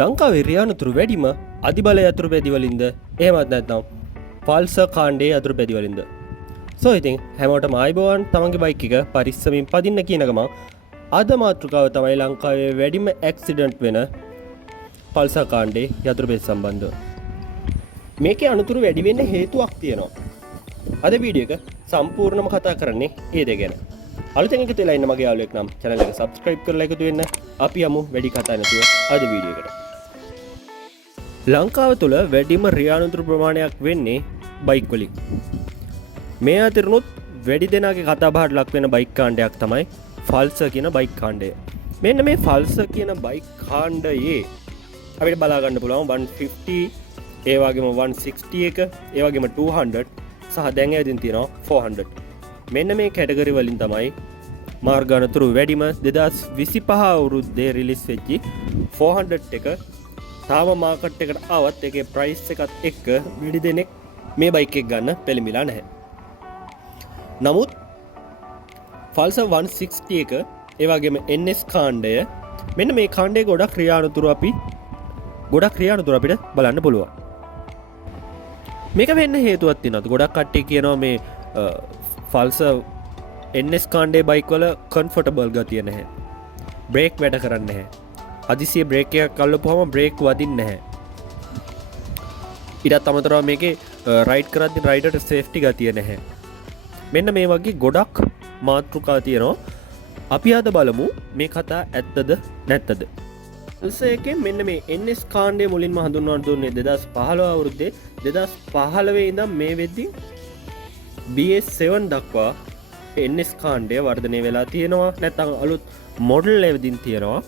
ලංකාවේ රියානතුරු වැඩිම අධිබල යතුරු පැදිවලින්ද එහෙමත් නැත්නම් ෆල්ස කාණ්ඩේ යතුරු පැදිවලින්ද. සෝ ඉතින් හැමෝටම ආයිබෝවන් තමන්ගේ බයික් එක පරිස්සමින් පදින්න කියන ගමන් අද මාතෘකාව තමයි ලංකාවේ වැඩිම ඇක්සිඩන්ට් වෙන ෆල්ස කාණ්ඩේ යතුරු පැදි සම්බන්ධව. මේකේ අනතුරු වැඩි වෙන්න හේතුවක් තියෙනවා. අද වීඩියෝ එක සම්පූර්ණයෙන්ම කතා කරන්නේ ඒ දෙක ගැන. අලුතෙන් එකතු වෙලා ඉන්න මගේ යාළුවෙක් නම් channel එක subscribe කරලා එකතු වෙන්න. අපි යමු වැඩි කතා නැතුව අද වීඩියෝ එකට. ලංකාව තුළ වැඩිම රියානතුරු ප්‍රමාණයක් වෙන්නේ බයික් වලින්. මේ අතරිනුත් වැඩි දෙනාගේ කතාබහට ලක් වෙන බයික් කාණ්ඩයක් තමයි ෆල්ස කියන බයික් කාණ්ඩය. මෙන්න මේ ෆල්ස කියන බයික් කාණ්ඩයේ අපිට බලා ගන්න පුළුවන් 150 ඒ වගේම 160 එක ඒ වගේම 200 සහ දැන් ඇවිදින් තියෙනවා 400. මෙන්න මේ කැටගරි වලින් තමයි මාර්ග අනතුරු වැඩිම 2025 අවුරුද්දේ රිලීස් වෙච්චි 400 එක තාම මාකට් එකට ආවත් ඒකේ ප්‍රයිස් එකත් එක්ක වැඩි දෙනෙක් මේ බයික් එක ගන්න පෙළඹිලා නැහැ. නමුත් ෆල්ස 160 එක ඒ වගේම NS කාණ්ඩය මෙන්න මේ කාණ්ඩයේ ගොඩක් ක්‍රියානතුරු අපිට බලන්න පුළුවන්. මේක වෙන්න හේතුවක් තියෙනවා. ගොඩක් කට්ටිය කියනවා මේ ෆල්ස NS කාණ්ඩේ බයික් වල කම්ෆර්ටබල් ගතිය නැහැ. බ්‍රේක් වැඩ කරන්නේ නැහැ. හදිසියේ බ්‍රේක් එකක් අල්ලපුවම බ්‍රේක් වදින්නේ නැහැ. ඊටත් අමතරව මේකේ රයිඩ් කරද්දී රයිඩර්ට සේෆ්ටි ගතිය නැහැ. මෙන්න මේ වගේ ගොඩක් මාතෘකා තියෙනවා. අපි අද බලමු මේ කතා ඇත්තද නැත්තද. එකෙන් මෙන්න මේ NS කාණ්ඩය මුලින්ම හඳුන්වන්න දුන්නේ 2015 අවුරුද්දේ 2015 ඉඳන් මේ වෙද්දී BS7 දක්වා NS කාණ්ඩය වර්ධනය වෙලා තියෙනවා. නැත්නම් අලුත් මොඩල් එවදින් තියෙනවා.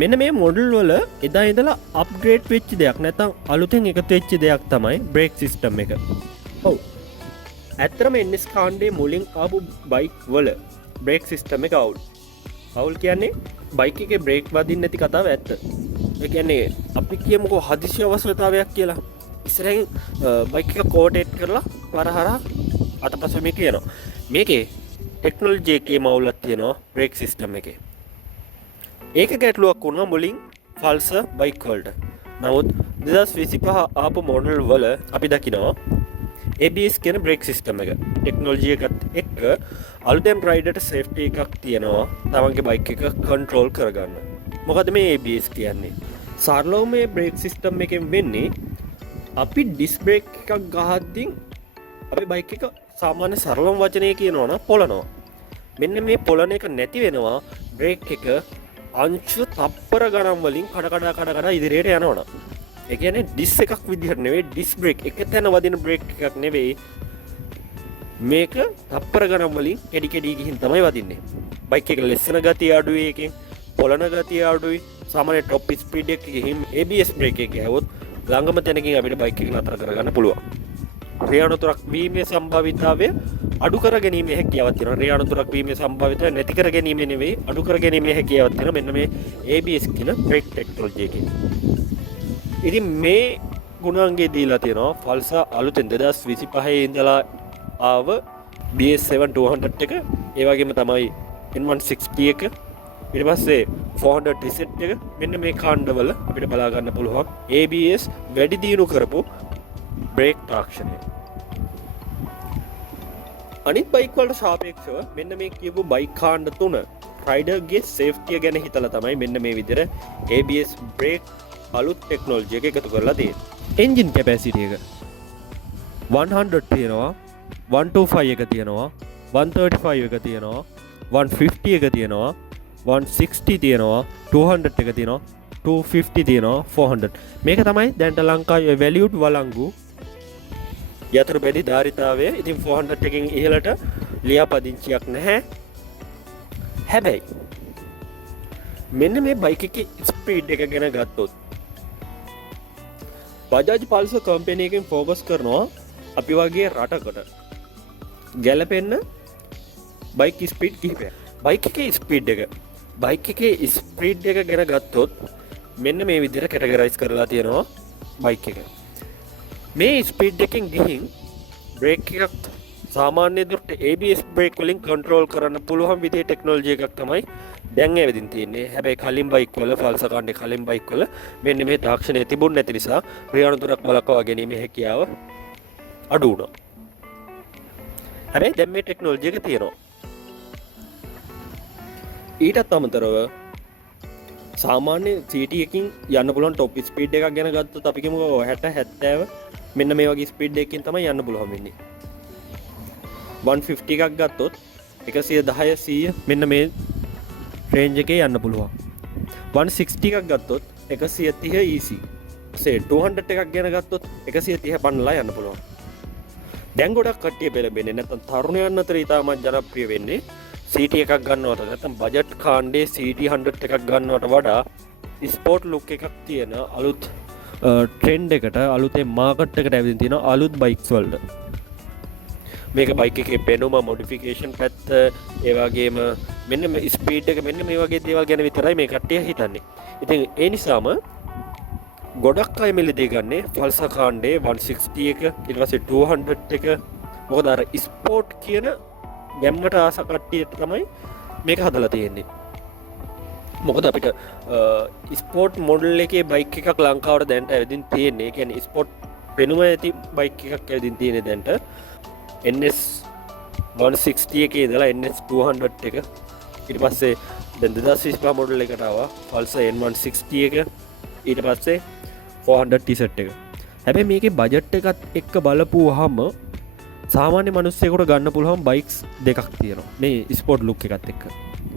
මෙන්න මේ මොඩල් වල එදා ඉඳලා අප්ග්‍රේඩ් වෙච්ච දෙයක් නැත්නම් අලුතෙන් එකතු වෙච්ච දෙයක් තමයි බ්‍රේක් සිස්ටම් එක. ඔව්. ඇත්තටම NS කාණ්ඩේ මුලින් ආපු බයික් වල බ්‍රේක් සිස්ටම් එක අවුල්. අවුල් කියන්නේ බයික් එකේ බ්‍රේක් වදින්නේ නැති කතාව ඇත්ත. ඒ කියන්නේ අපි කියමුකෝ හදිසි අවශ්‍යතාවයක් කියලා. ඉස්සරහින් බයික් එක කෝටේට් කරලා වරහරා අතපස මේක යනවා. මේකේ ටෙක්නොලොජි එකේ මවුලක් තියෙනවා බ්‍රේක් සිස්ටම් එකේ. ඒක ගැටලුවක් වුණා මුලින් ෆල්ස බයික් වලට. නමුත් 2025 ආපු මොඩල් වල අපි දකිනවා ABS කියන බ්‍රේක් සිස්ටම් එක. ටෙක්නොලොජි එකත් එක්ක අලුතෙන් රයිඩර්ට සේෆ්ටි එකක් තියෙනවා තමන්ගේ බයික් එක කන්ට්‍රෝල් කරගන්න. මොකද මේ ABS කියන්නේ? සරලව මේ බ්‍රේක් සිස්ටම් එකෙන් වෙන්නේ අපි ඩිස් බ්‍රේක් එකක් ගහද්දී අපේ බයික් එක සාමාන්‍ය සරලම වචනය කියනවා නම් පොළනවා. මෙන්න මේ පොළන එක නැති වෙනවා බ්‍රේක් එක අංශු තප්පර ගණන් වලින් කඩ ඉදිරියට යනවනම්. ඒ කියන්නේ ඩිස් එකක් විදිහට නෙවෙයි ඩිස් බ්‍රේක් එක තැන වදින බ්‍රේක් එකක් නෙවෙයි. මේක තප්පර ගණන් වලින් කෙඩි ගිහින් තමයි වදින්නේ. බයික් එක ලෙස්සන ගතිය අඩුයි එකෙන් පොළන ගතිය අඩුයි. සාමාන්‍ය টොප් ස්පීඩ් එකක ගිහින් ABS බ්‍රේක් එක ගහුවොත් ළඟම තැනකින් අපිට බයික් එක නතර කරගන්න පුළුවන්. රියානතුරක් වීමේ සම්භාවිතාවය අඩු කර ගැනීමේ හැකියාවක් තියෙනවා. රියානතුරක් වීමේ සම්භාවිතාවය නැති කර ගැනීම නෙවෙයි අඩු කර ගැනීමේ හැකියාවක් තියෙනවා. මෙන්න මේ ABS කියන බ්‍රේක් ටෙක්නොලොජි එකේ. ඉතින් මේ ගුණාංගය දීලා තියෙනවා ෆල්ස අලුතෙන් 2025 ඉඳලා ආව BS7 200 එක. ඒ වගේම තමයි N160 එක. ඊට පස්සේ 400 රිසෙට් එක. මෙන්න මේ කාණ්ඩවල අපිට බලා ගන්න පුළුවන් ABS වැඩි දියුණු කරපු බ්‍රේක් තාක්ෂණය. අනිත් බයික් වලට සාපේක්ෂව මෙන්න මේ කියපු බයික් කාණ්ඩ තුන රයිඩර්ගේ සේෆ්ටිය ගැන හිතලා තමයි මෙන්න මේ විදිහට ABS බ්‍රේක් අලුත් ටෙක්නොලොජි එක එකතු කරලා තියෙන්නේ. එන්ජින් කැපැසිටි එක 100 තියෙනවා, 125 එක තියෙනවා, 135 එක තියෙනවා, 150 එක තියෙනවා, 160 තියෙනවා, 200 එක තියෙනවා, 250 තියෙනවා, 400. මේක තමයි දැන්ට ලංකාවේ වැලියුඩ් වලංගු යතුරු පැදි ධාරිතාවය. ඉතින් 400 එකකින් ඉහළට ලියාපදිංචියක් නැහැ. හැබැයි මෙන්න මේ බයික් එකේ ස්පීඩ් එක ගැන ගත්තොත් බජාජ් පල්සර් කම්පැනි එකෙන් ફોකස් කරනවා අපි වගේ රටකට ගැලපෙන්න බයික් ස්පීඩ් කිහිපයක්. බයික් එකේ ස්පීඩ් එක ගැන ගත්තොත් මෙන්න මේ විදිහට කැටගරයිස් කරලා තියෙනවා බයික් එක. මේ ස්පීඩ් එකෙන් ගිහින් බ්‍රේක් එකක් සාමාන්‍ය දුරට ABS බ්‍රේක් වලින් කන්ට්‍රෝල් කරන්න පුළුවන් විදිහේ ටෙක්නොලොජි එකක් තමයි දැන් ඇවිදින් තියන්නේ. හැබැයි කලින් බයික් වල ෆල්ස කාණ්ඩේ කලින් බයික් වල මෙන්න මේ තාක්ෂණය තිබුණ නැති නිසා ක්‍රියානුතරක් බලකවා ගැනීමේ හැකියාව අඩු වුණා. හැබැයි දැන් මේ ටෙක්නොලොජි එක තියෙනවා. ඊටත් අමතරව සාමාන්‍ය CT එකකින් යන්න පුළුවන් টොප් ස්පීඩ් එකක් ගැන ගත්තොත් අපි කියමුකෝ 60 70 මෙන්න මේ වගේ ස්පීඩ් එකකින් තමයි යන්න පුළුවන් වෙන්නේ. 150 එකක් ගත්තොත් 110 100 මෙන්න මේ රේන්ජ් එකේ යන්න පුළුවන්. 160 එකක් ගත්තොත් 130 easy. 200 එකක් ගැන ගත්තොත් 130 පන්නලා යන්න පුළුවන්. දැන් ගොඩක් කට්ටිය පෙළඹෙන්නේ නැත්නම් තරුණයන් අතර ඉතාමත් ජනප්‍රිය වෙන්නේ CT එකක් ගන්නවට නැත්නම් බජට් කාණ්ඩේ CT 100 එකක් ගන්නවට වඩා ස්පෝර්ට් ලුක් එකක් තියෙන අලුත් ට්‍රෙන්ඩ් එකට අලුතෙන් මාකට් එකට ඇවිදින් තියෙන අලුත් බයික්ස් වලට මේක බයික් එකේ පෙනුම මොඩිෆිකේෂන් පැත්ත ඒ වගේම මෙන්න මේ ස්පීඩ් එක මෙන්න මේ වගේ දේවල් ගැන විතරයි මේ කට්ටිය හිතන්නේ. ඉතින් ඒ නිසාම ගොඩක් අය මෙලදී ගන්නේ ෆල්සා කාණ්ඩේ 160 එක ඊට පස්සේ 200 එක මොකද අර ස්පෝර්ට් කියන ගැම්මට ආස කට්ටියට තමයි මේක හදලා තියෙන්නේ. මොකද අපිට ස්පෝර්ට් මොඩල් එකේ බයික් එකක් ලංකාවට දැන්ට ඇවිදින් තියෙන්නේ. ඒ කියන්නේ ස්පෝර්ට් පෙනුම ඇති බයික් එකක් ඇවිදින් තියෙන්නේ දැන්ට NS 160 එකේ ඉඳලා NS 200 එක ඊට පස්සේ දැන් 2025 මොඩල් එකට ආවා Pulsar N160 එක ඊට පස්සේ 400 T-set එක. හැබැයි මේකේ බජට් එකත් එක්ක බලපුවාම සාමාන්‍ය මිනිස්සෙකුට ගන්න පුළුවන් බයික්ස් දෙකක් තියෙනවා මේ ස්පෝර්ට් ලුක් එකත් එක්ක.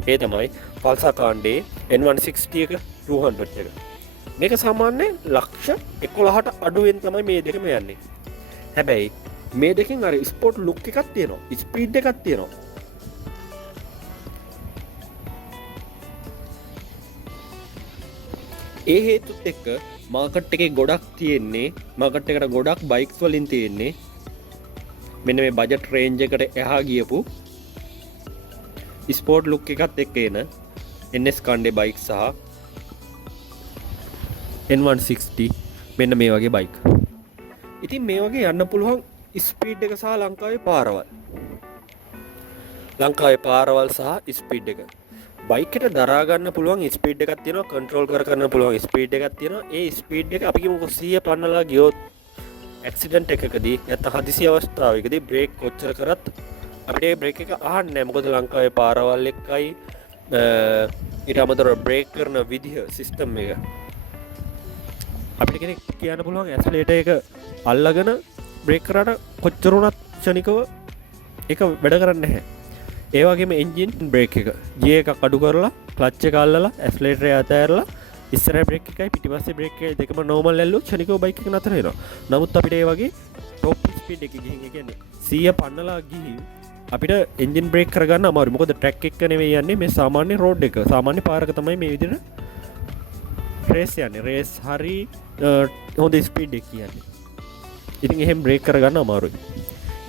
ඒ තමයි Pulsar කාණ්ඩේ N160 එක 200 එක. මේක සාමාන්‍ය ලක්ෂ 11ට අඩුවෙන් තමයි මේ දෙකම යන්නේ. හැබැයි මේ දෙකෙන් අර ස්පෝර්ට් ලුක් එකක් තියෙනවා, ස්පීඩ් එකක් තියෙනවා. ඒ හේතුත් එක්ක මාකට් එකේ ගොඩක් තියෙන්නේ, මාකට් එකට ගොඩක් බයික්ස් වලින් තියෙන්නේ මෙන්න මේ බජට් රේන්ජ් එකට එහා ගියපු ස්පෝර්ට් ලුක් එකත් එක්ක එන NS කාණ්ඩේ බයික් සහ N160 මෙන්න මේ වගේ බයික්. ඉතින් මේ වගේ යන්න පුළුවන් ස්පීඩ් එක සහ ලංකාවේ පාරවල්. ලංකාවේ පාරවල් සහ ස්පීඩ් එක. බයික් එකට දරා ගන්න පුළුවන් ස්පීඩ් එකක් තියෙනවා, කන්ට්‍රෝල් කරගන්න පුළුවන් ස්පීඩ් එකක් තියෙනවා. ඒ ස්පීඩ් එක අපි කියමුකෝ 100 පන්නලා ගියොත් ඇක්සිඩන්ට් එකකදී නැත්නම් හදිසි අවස්ථාවකදී බ්‍රේක් කොච්චර කරත් අපිට ඒ බ්‍රේක් එක අහන්නේ නැහැ. මොකද ලංකාවේ පාරවල් එක්කයි ඊට අමතරව බ්‍රේක් කරන විදිහ සිස්ටම් එක අපිට කෙනෙක් කියන්න පුළුවන් ඇක්සලරේටර් එක අල්ලගෙන බ්‍රේක් කරාට කොච්චර වුණත් ක්ෂණිකව ඒක වැඩ කරන්නේ නැහැ. ඒ වගේම එන්ජින් බ්‍රේක් එක G එකක් අඩු කරලා ක්ලච් එක අල්ලලා ඇක්සලරේටර් එක අතහැරලා ඉස්සරහ බ්‍රේක් එකයි පිටිපස්සේ බ්‍රේක් එකයි දෙකම නෝමල් ඇල්ලුවොත් ක්ෂණිකව බයික් එක නතර වෙනවා. නමුත් අපිට ඒ වගේ টොප් ස්පීඩ් එකේ ගිහින් ඒ කියන්නේ 100 පන්නලා ගිහින් අපිට එන්ජින් බ්‍රේක් කරගන්න අමාරුයි. මොකද ට්‍රැක් එක නෙවෙයි යන්නේ මේ සාමාන්‍ය රෝඩ් එක. සාමාන්‍ය පාරක තමයි මේ විදිහට රේස් යන්නේ. රේස් හරි හොඳ ස්පීඩ් එක කියන්නේ. ඉතින් එහෙම බ්‍රේක් කරගන්න අමාරුයි.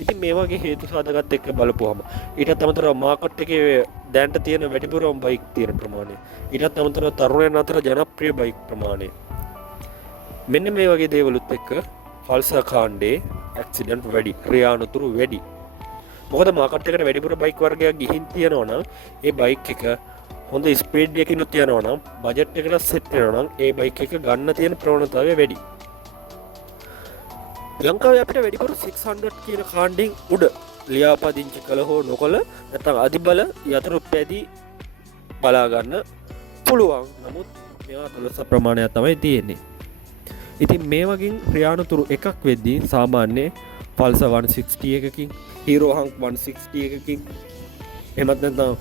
ඉතින් මේ වගේ හේතු සාධකත් එක්ක බලපුවම ඊටත් අමතරව මාකට් එකේ දැනට තියෙන වැඩිපුරම බයික් තියෙන ප්‍රමාණය, ඊටත් අමතරව තරුණයන් අතර ජනප්‍රිය බයික් ප්‍රමාණය, මෙන්න මේ වගේ දේවලුත් එක්ක Pulsar කාණ්ඩේ ඇක්සිඩන්ට් වැඩි, ක්‍රියානුතුරු වැඩි. මොකද මාකට් එකට වැඩිපුර බයික් වර්ගයක් ගිහින් තියෙනවා නම් ඒ බයික් එක හොඳ ස්පීඩ් එකකින් තියනවා නම් බජට් එකට සෙට් වෙනවා නම් ඒ බයික් එක ගන්න තියෙන ප්‍රවණතාවය වැඩි. ලංකාවේ අපිට වැඩිපුර 600 කියන කාණ්ඩෙන් උඩ ලියාපදිංචි කළ හෝ නොකළ නැත්නම් අධිබල යතුරු පැදි බලා ගන්න පුළුවන්. නමුත් මේවා 12 ප්‍රමාණයක් තමයි තියෙන්නේ. ඉතින් මේ වගේ ක්‍රියානුතුරු එකක් වෙද්දී සාමාන්‍ය Pulsar 160 එකකින්, Hero Hunk 160 එකකින්, එහෙමත් නැත්නම්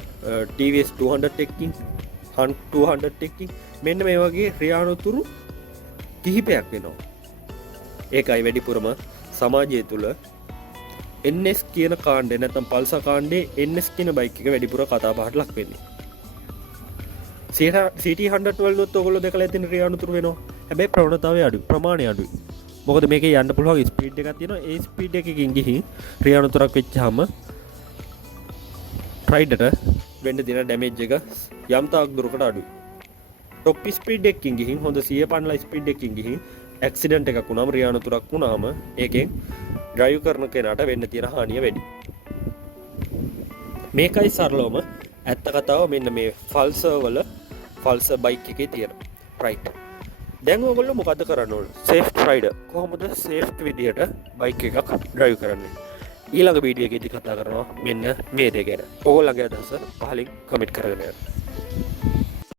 TVS 200 එකකින්, Hunk 200 එකකින් මෙන්න මේ වගේ ක්‍රියානුතුරු කිහිපයක් වෙනවා. ඒකයි වැඩිපුරම සමාජය තුළ NS කියන කාණ්ඩේ නැත්නම් Pulsar කාණ්ඩේ NS කියන බයික් එක වැඩිපුර කතා බහට ලක් වෙන්නේ. CT 100 වලුත් ඔයගොල්ලෝ දැකලා ඇතින් ක්‍රියානුතුරු වෙනවා. හැබැයි ප්‍රවණතාවය අඩුයි, ප්‍රමාණය අඩුයි. මොකද මේකේ යන්න පුළුවන් ස්පීඩ් එකක් තියෙනවා. ඒ ස්පීඩ් එකකින් ගිහින් ක්‍රියානුතුරක් වෙච්චාම රයිඩරට වෙන්න දෙන ඩැමේජ් එක යම් තාක් දුරකට අඩුයි. টොප් ස්පීඩ් එකකින් ගිහින් හොඳ 100 පන්නලා ස්පීඩ් එකකින් ගිහින් ඇක්සිඩන්ට් එකක් වුණාම, ක්‍රියානුතුරක් වුණාම ඒකෙන් ඩ්‍රයිව් කරන කෙනාට වෙන්න තියෙන හානිය වැඩි. මේකයි සරලවම ඇත්ත කතාව මෙන්න මේ ෆල්සවල ෆල්ස බයික් එකේ තියෙන රයිට්. දැන් ඔයගොල්ලෝ මොකද කරන්න ඕන? සේෆ් රයිඩර් කොහොමද සේෆ් විදියට බයික් එකක් ඩ්‍රයිව් කරන්නේ? ඊළඟ වීඩියෝ එකේදී කතා කරනවා මෙන්න මේ දේ ගැන. ඕගොල්ලන්ගේ අදහස පහලින් කමෙන්ට් කරගෙන යන්න.